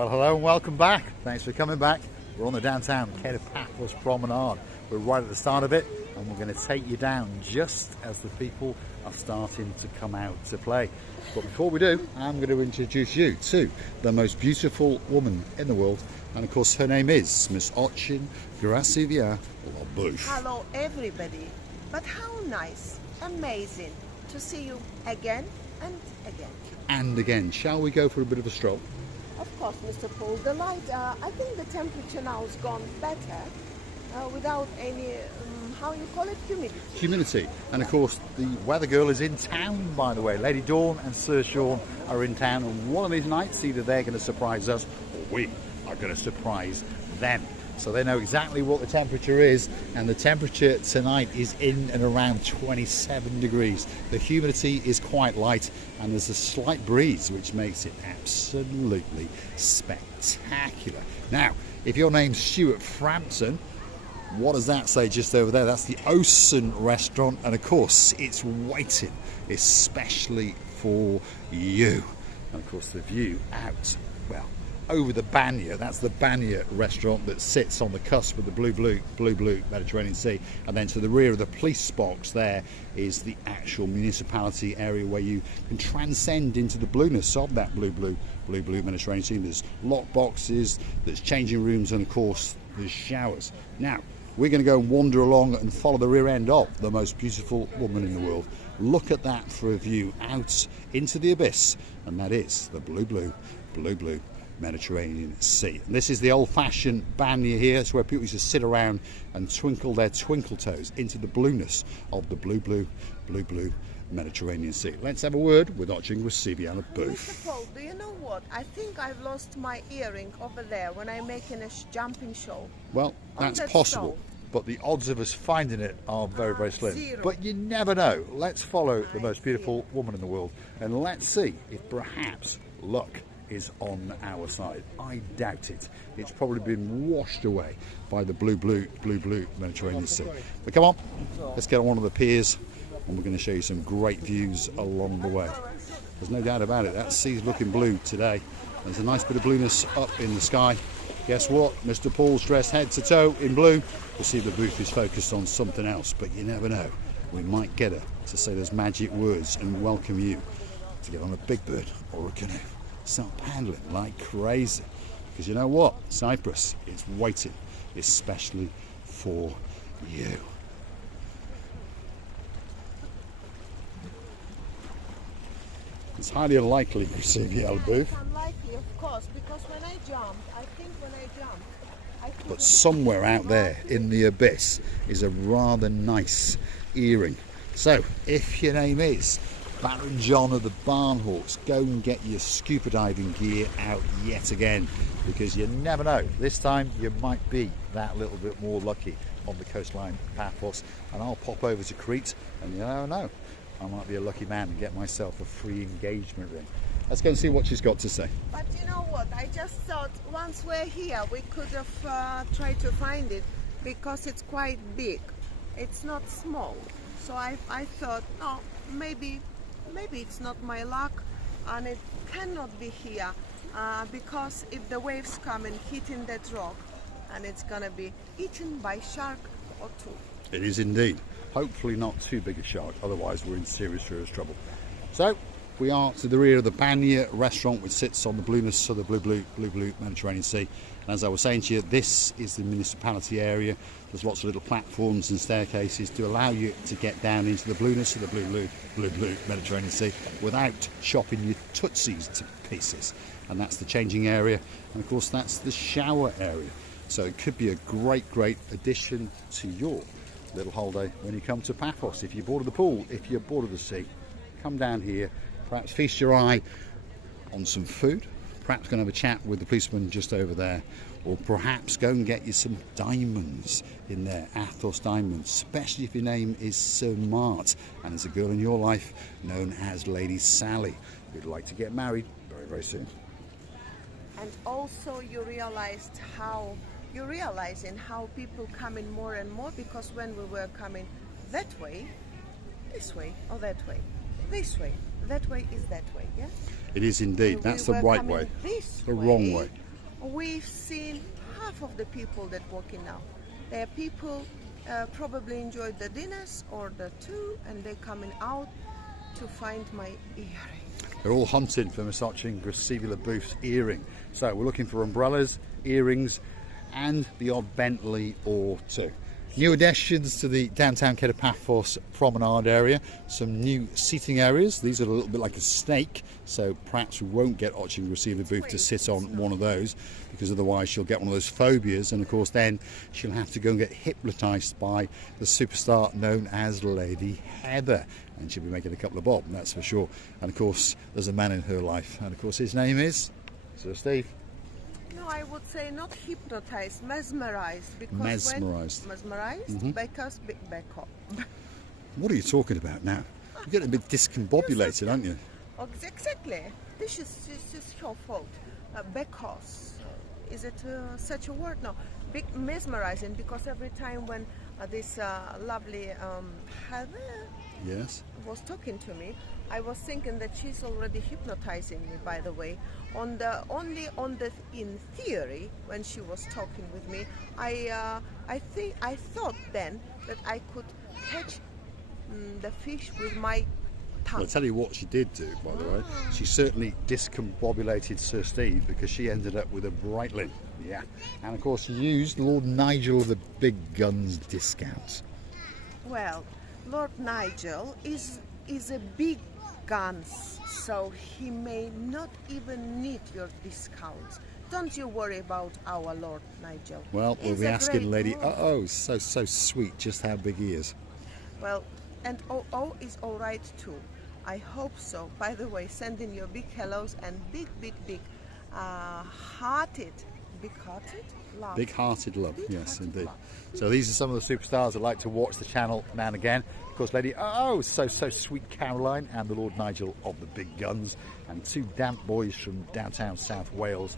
Well, hello and welcome back. Thanks for coming back. We're on the downtown Kato Paphos Promenade. We're right at the start of it, and we're going to take you down just as the people are starting to come out to play. But before we do, I'm going to introduce you to the most beautiful woman in the world, and of course her name is Miss Ochin Gracivia Labouf. Hello everybody, but how nice, amazing to see you again and again. And again, shall we go for a bit of a stroll? Of course, Mr. Paul, the light, I think the temperature now has gone better without any, how you call it, humidity. And of course, the weather girl is in town, by the way. Lady Dawn and Sir Sean are in town, and one of these nights, either they're going to surprise us or we are going to surprise them. So they know exactly what the temperature is, and the temperature tonight is in and around 27 degrees. The humidity is quite light, and there's a slight breeze, which makes it absolutely spectacular. Now, if your name's Stuart Frampton, what does that say just over there? That's the Ocean restaurant, and of course, it's waiting especially for you. And of course, the view out, well, over the Banya. That's the Banya restaurant that sits on the cusp of the blue Mediterranean Sea, and then to the rear of the police box there is the actual municipality area where you can transcend into the blueness of that blue Mediterranean Sea. There's lock boxes, there's changing rooms, and of course there's showers. Now we're going to go and wander along and follow the rear end of the most beautiful woman in the world. Look at that for a view out into the abyss, and that is the blue Mediterranean Sea. And this is the old-fashioned Banya here. It's where people used to sit around and twinkle their twinkle toes into the blueness of the blue Mediterranean Sea. Let's have a word with Ochin Gracivia Labouf. Mr. Paul, do you know what? I think I've lost my earring over there when I'm making a jumping show. Well, that's possible, but the odds of us finding it are very slim. Zero. But you never know. Let's follow the most beautiful woman in the world, and let's see if perhaps luck is on our side. I doubt it. It's probably been washed away by the blue Mediterranean Sea. But come on, let's get on one of the piers, and we're going to show you some great views along the way. There's no doubt about it, that sea's looking blue today. There's a nice bit of blueness up in the sky. Guess what? Mr. Paul's dressed head to toe in blue. We'll see if the booth is focused on something else, but you never know. We might get her to say those magic words and welcome you to get on a big bird or a canoe. Start paddling like crazy, because you know what? Cyprus is waiting especially for you. It's highly unlikely, Gracivia Labouf. It's unlikely, of course, because when I jumped, But somewhere out there in the abyss is a rather nice earring. So, if your name is Baron John of the Barnhawks, go and get your scuba diving gear out yet again, because you never know. This time you might be that little bit more lucky on the coastline of Paphos, and I'll pop over to Crete, and you never know, I might be a lucky man and get myself a free engagement ring. Let's go and see what she's got to say. But you know what? I just thought once we're here, we could have tried to find it, because it's quite big. It's not small. So I thought, no, maybe it's not my luck, and it cannot be here, because if the waves come and hit in that rock, and it's gonna be eaten by shark or two. It is indeed. Hopefully not too big a shark, otherwise we're in serious trouble. So we are to the rear of the Banya restaurant, which sits on the blueness of the blue Mediterranean Sea. And as I was saying to you, this is the municipality area. There's lots of little platforms and staircases to allow you to get down into the blueness of the blue Mediterranean Sea without chopping your tootsies to pieces. And that's the changing area, and of course that's the shower area. So it could be a great addition to your little holiday when you come to Paphos. If you're bored of the pool, if you're bored of the sea, come down here, perhaps feast your eye on some food, perhaps go and have a chat with the policeman just over there, or perhaps go and get you some diamonds in there, Athos diamonds, especially if your name is Sir Mart and there's a girl in your life known as Lady Sally who'd like to get married very soon. And also you're realizing how people come in more and more, because when we were coming that way, this way, or that way, this way, that way is that way, yeah? It is indeed. That's the right way. The wrong way. we've seen half of the people that walking now. There are people probably enjoyed the dinners or the two, and they're coming out to find my earring. They're all hunting for Misochin Gracivula Booth's earring. So we're looking for umbrellas, earrings, and the odd Bentley or two. New additions to the downtown Kato Paphos Promenade area. Some new seating areas. These are a little bit like a snake, so perhaps we won't get Misochin Gracivula Booth to sit on one of those, because otherwise she'll get one of those phobias, and of course then she'll have to go and get hypnotised by the superstar known as Lady Heather, and she'll be making a couple of bob, that's for sure. And of course there's a man in her life, and of course his name is Sir Steve. No, I would say not hypnotized, mesmerized. Because Mesmerised. Mesmerized, because What are you talking about now? You're getting a bit discombobulated, aren't you? Exactly. This is your fault. Because is it such a word? No, big mesmerizing. Because every time when this lovely Heather Yes. was talking to me, I was thinking that she's already hypnotizing me. By the way, in theory, when she was talking with me, I thought then that I could catch the fish with my tongue. I'll tell you what she did do, by the way. She certainly discombobulated Sir Steve, because she ended up with a Breitling. Yeah. And of course she used Lord Nigel of the Big Guns discounts. Well, Lord Nigel is a big guns, so he may not even need your discounts. Don't you worry about our Lord Nigel. Well, we'll He's be a asking great Lady lord. so sweet just how big he is. Well, and OO is all right too. I hope so. By the way, send in your big hellos and big hearted love. Big-hearted love, Big yes, hearted indeed. love. So these are some of the superstars that like to watch the channel now and again. Of course, Lady so sweet Caroline, and the Lord Nigel of the Big Guns, and two damp boys from downtown South Wales,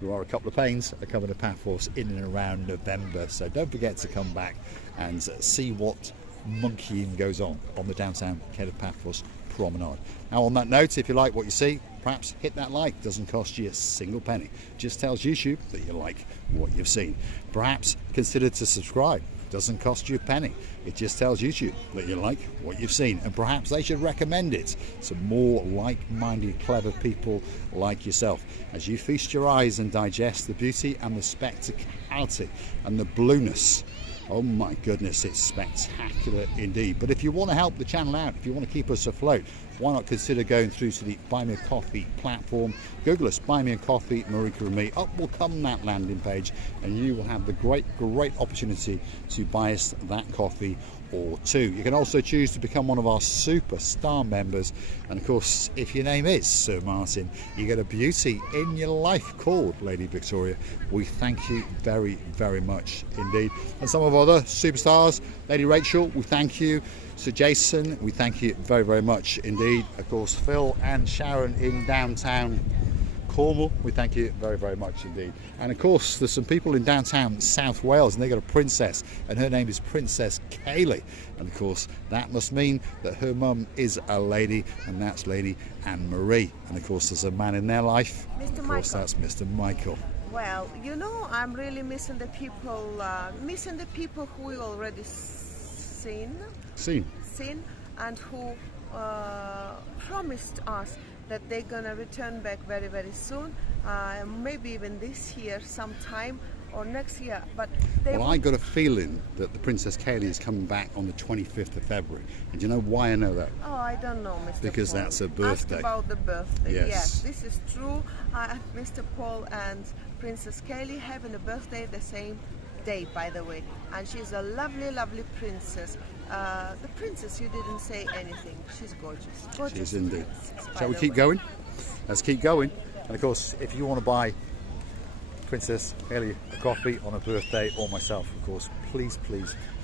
who are a couple of pains, are coming to Paphos in and around November. So don't forget to come back and see what monkeying goes on the downtown Kato Paphos Promenade. Now, on that note, if you like what you see, perhaps hit that like. Doesn't cost you a single penny. Just tells YouTube that you like what you've seen. Perhaps consider to subscribe. Doesn't cost you a penny. It just tells YouTube that you like what you've seen, and perhaps they should recommend it to more like-minded, clever people like yourself, as you feast your eyes and digest the beauty and the spectacality and the blueness. Oh my goodness, it's spectacular indeed. But if you want to help the channel out, if you want to keep us afloat, why not consider going through to the Buy Me a Coffee platform. Google us, Buy Me a Coffee, Marika and me. Up will come that landing page, and you will have the great opportunity to buy us that coffee or two. You can also choose to become one of our superstar members, and of course, if your name is Sir Martin, you get a beauty in your life called Lady Victoria. We thank you very much indeed. And some of our other superstars, Lady Rachel, we thank you. Sir Jason, we thank you very much indeed. Of course, Phil and Sharon in downtown Cornwall, we thank you very much indeed. And of course, there's some people in downtown South Wales, and they got a princess, and her name is Princess Kayleigh. And of course, that must mean that her mum is a lady, and that's Lady Anne Marie. And of course, there's a man in their life. Mr. Of course, Michael. that's Mr. Michael. Well, you know, I'm really missing the people who we already seen, and who promised us that they're gonna return back very soon, maybe even this year sometime or next year. But I got a feeling that the Princess Kayleigh is coming back on the 25th of February. And do you know why I know that? Oh, I don't know, Mr. Because Paul. that's her birthday. Ask about the birthday. Yes. This is true. Mr. Paul and Princess Kayleigh having a birthday the same day, by the way, and she's a lovely princess. The princess, you didn't say anything. She's gorgeous. She is indeed. Princess, Shall we keep going? Let's keep going. And of course, if you want to buy Princess Kayleigh a coffee on her birthday, or myself, of course, please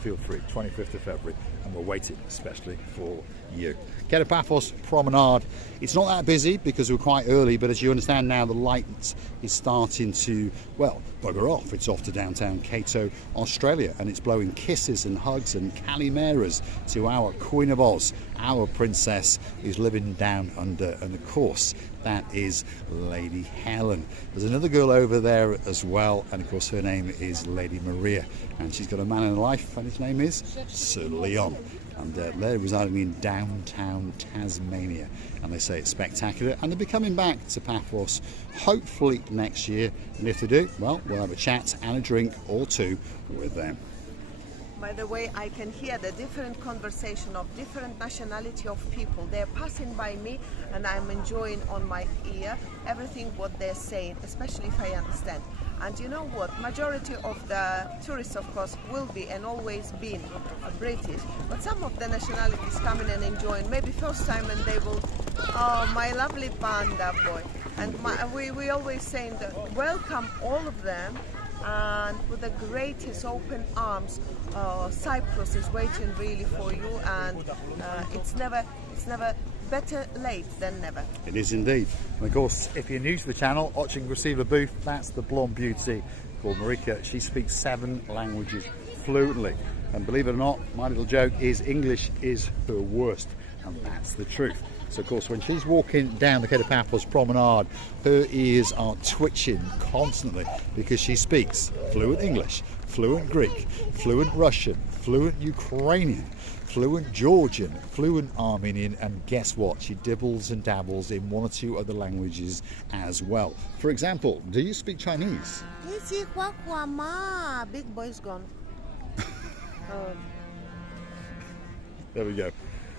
feel free. 25th of February, and we're waiting especially for you. Kato Paphos Promenade. It's not that busy because we're quite early, but as you understand now, the light is starting to, well, bugger off. It's off to downtown Kato, Australia, and it's blowing kisses and hugs and calimeras to our Queen of Oz, our princess who's living down under, and of course, that is Lady Helen. There's another girl over there as well, and of course her name is Lady Maria, and she's got a man in her life, and his name is Sir Leon. And they're residing in downtown Tasmania, and they say it's spectacular, and they'll be coming back to Paphos hopefully next year, and if they do, well, we'll have a chat and a drink or two with them. By the way, I can hear the different conversation of different nationality of people. They're passing by me and I'm enjoying on my ear everything what they're saying, especially if I understand. And you know what? Majority of the tourists, of course, will be and always been British. But some of the nationalities coming and enjoying, maybe first time, and they will, oh, my lovely panda boy. And we always saying that welcome all of them, and with the greatest open arms. Cyprus is waiting really for you, and it's never better late than never. It is indeed. And of course, if you're new to the channel, watching Receiver Booth, that's the blonde beauty called Marika. She speaks 7 languages fluently. And believe it or not, my little joke is English is her worst. And that's the truth. So of course, when she's walking down the Kato Paphos Promenade, her ears are twitching constantly because she speaks fluent English, fluent Greek, fluent Russian, fluent Ukrainian, fluent Georgian, fluent Armenian, and guess what? She dibbles and dabbles in 1 or 2 other languages as well. For example, do you speak Chinese? Big boy's gone. There we go.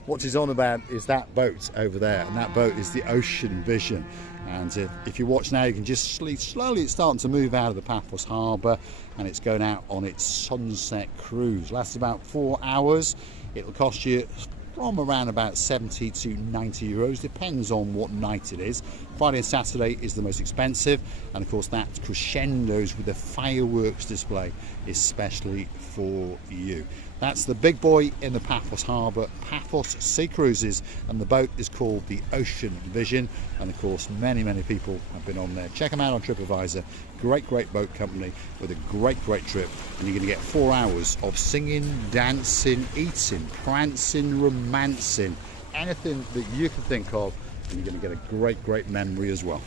What she's on about is that boat over there, and that boat is the Ocean Vision. And if you watch now, you can just slowly it's starting to move out of the Paphos harbour, and it's going out on its sunset cruise. Lasts about 4 hours. It'll cost you from around about 70 to 90 euros, depends on what night it is. Friday and Saturday is the most expensive, and of course that crescendos with the fireworks display, especially for you. That's the big boy in the Paphos harbour, Paphos Sea Cruises, and the boat is called the Ocean Vision, and of course many people have been on there. Check them out on TripAdvisor. Great boat company with a great trip, and you're going to get 4 hours of singing, dancing, eating, prancing, romancing, anything that you can think of, and you're going to get a great memory as well.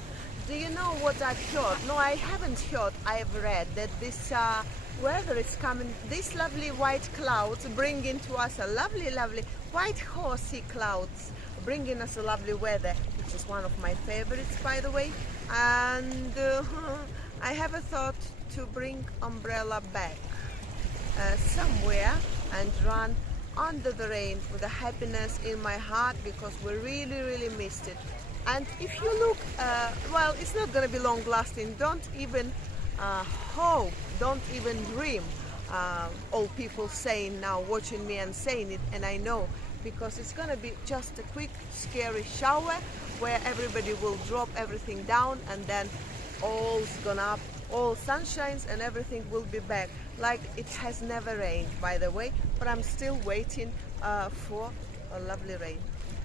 Do you know what I've heard? No, I haven't heard. I've read that this weather is coming. These lovely white clouds bringing to us a lovely white horsey clouds, bringing us a lovely weather, which is one of my favorites, by the way. And I have a thought to bring umbrella back somewhere and run under the rain with a happiness in my heart, because we really missed it. And if you look, well, it's not going to be long lasting. Don't even hope, don't even dream. All people saying now, watching me and saying it, and I know, because it's going to be just a quick scary shower where everybody will drop everything down, and then all's gone up, all sunshines, and everything will be back like it has never rained, by the way. But I'm still waiting for a lovely rain.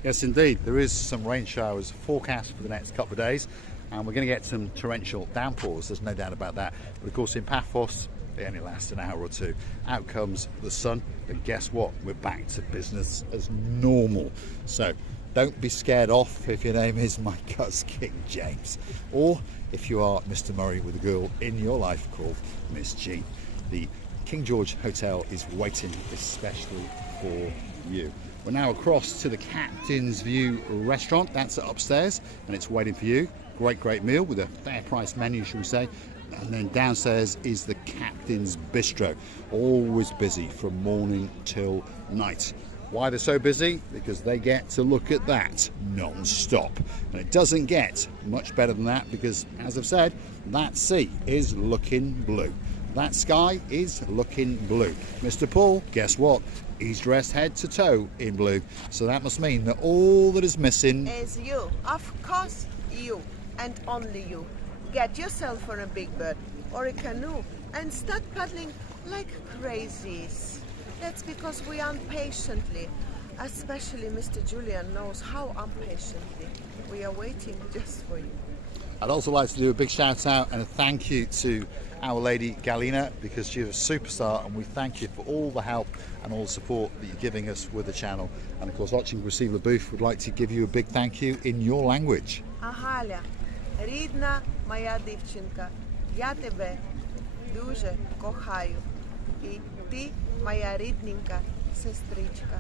Yes, indeed. There is some rain showers forecast for the next couple of days, and we're going to get some torrential downpours. There's no doubt about that. But of course, in Paphos, they only last an hour or two. Out comes the sun, and guess what? We're back to business as normal. So don't be scared off if your name is my Cuz King James, or if you are Mr. Murray with a girl in your life called Miss Jean. The King George Hotel is waiting especially for you. We're now across to the Captain's View restaurant. That's upstairs, and it's waiting for you. Great meal with a fair price menu, shall we say. And then downstairs is the Captain's Bistro. Always busy from morning till night. Why they're so busy? Because they get to look at that non-stop. And it doesn't get much better than that, because, as I've said, that sea is looking blue. That sky is looking blue. Mr. Paul, guess what? He's dressed head to toe in blue. So that must mean that all that is missing is you. Of course, you, and only you. Get yourself on a big bird or a canoe and start paddling like crazies. That's because we impatiently especially Mr. Julian knows how impatiently we are waiting just for you. I'd also like to do a big shout out and a thank you to our lady Galina, because she's a superstar, and we thank you for all the help and all the support that you're giving us with the channel. And of course, Watching Receive Любов would like to give you a big thank you in your language. Галя, рідна моя дівчинка, я тебе дуже кохаю. І ти моя рідненька сестричка.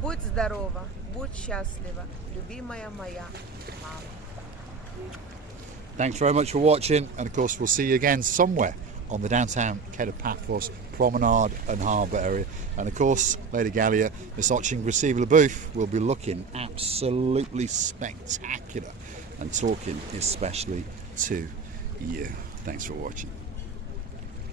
Будь здорова, будь щаслива, любимая моя мама. Thanks very much for watching, and of course we'll see you again somewhere on the downtown Kato Paphos Promenade and Harbour area. And of course, Lady Galia, Miss Watching Receive Любов will be looking absolutely spectacular and talking especially to you. Thanks for watching.